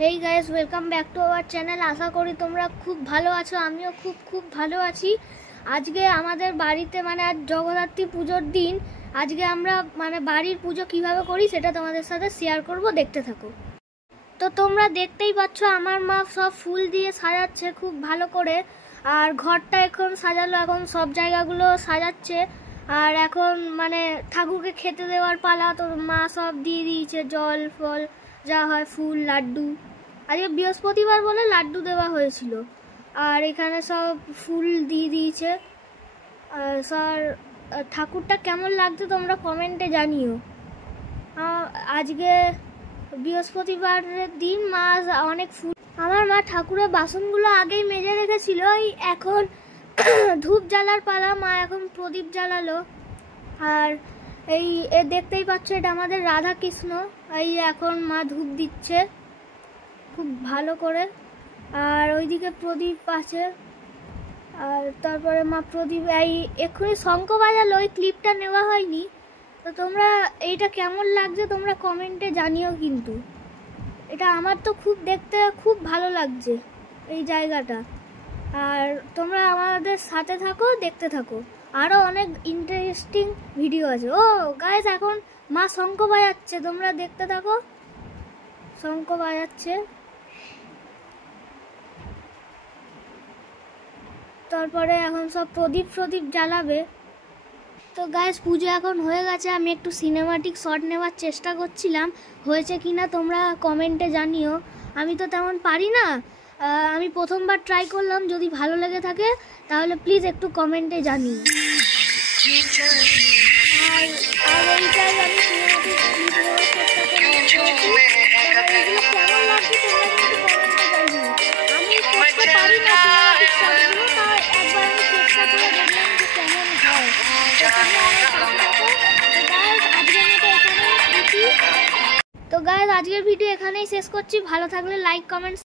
Hey guys, welcome back to our channel. আশা করি তোমরা খুব ভালো আছো। আমিও খুব ভালো আছি। আজকে আমাদের বাড়িতে আজ জগদ্ধাত্রী পুজোর দিন। আজকে আমরা বাড়ির পুজো কিভাবে করি সেটা তোমাদের সাথে শেয়ার করব, দেখতে থাকো। তো তোমরা দেখতেই পাচ্ছ আমার মা সব ফুল দিয়ে সাজাচ্ছে খুব ভালো করে। আর ঘরটা এখন সাজালো, এখন সব জায়গাগুলো সাজাচ্ছে। আর এখন ঠাকুরকে খেতে দেওয়ার পালা। তো মা সব দিয়ে দিয়েছে, জল ফল যা হয়, ফুল, লাড্ডু। আজকে বৃহস্পতিবার বলে লাড্ডু দেওয়া হয়েছিল। আর এখানে সব ফুল দিয়ে দিয়েছে। আর স্যার, ঠাকুরটা কেমন লাগছে তোমরা কমেন্টে জানিও। আজকে বৃহস্পতিবারের দিন মা অনেক ফুল, আমার মা ঠাকুরের বাসনগুলো আগেই মেজে রেখেছিল। এখন ধূপ জ্বালার পালা, মা এখন প্রদীপ জ্বালালো। আর দেখতেই পাচ্ছ, এটা আমাদের রাধা কৃষ্ণ। এখন মা ধূপ দিচ্ছে খুব ভালো করে। আর ওইদিকে প্রদীপ আছে। আর তারপরে মা প্রদীপ এক্ষুনি শঙ্খ বাজালো, ওই ক্লিপটা নেওয়া হয়নি। তো তোমরা এইটা কেমন লাগছে তোমরা কমেন্টে জানিও কিন্তু। এটা আমার তো দেখতে খুব ভালো লাগছে এই জায়গাটা। আর তোমরা আমাদের সাথে থাকো, দেখতে থাকো, আরো অনেক ইন্টারেস্টিং ভিডিও আছে। ও গাইস, এখন মা শঙ্খ বাজাচ্ছে, তোমরা দেখতে থাকো। শঙ্খ বাজাচ্ছে, তারপরে এখন সব প্রদীপ জ্বালাবে। তো গাইস, পুজো এখন হয়ে গেছে। আমি একটু সিনেমাটিক শট নেওয়ার চেষ্টা করছিলাম, হয়েছে কিনা তোমরা কমেন্টে জানিও। আমি তো তেমন পারি না, আমি প্রথমবার ট্রাই করলাম। যদি ভালো লেগে থাকে তাহলে প্লিজ একটু কমেন্টে জানিও। আর এইটাই আমি সিনেমাটিক ক্লিপ নেওয়ার চেষ্টা করছি। কেমন লাগছে তোমরা কিন্তু কমেন্টে জানিও। আমি করতে পারি না সিনেমাটিক শটগুলো, তাই একবার আমি চেষ্টা করে দেখলাম যে কেমন হয়। তো গাইস, আজকের ভিডিও এখানেই শেষ করছি। ভালো থাকলে লাইক, কমেন্ট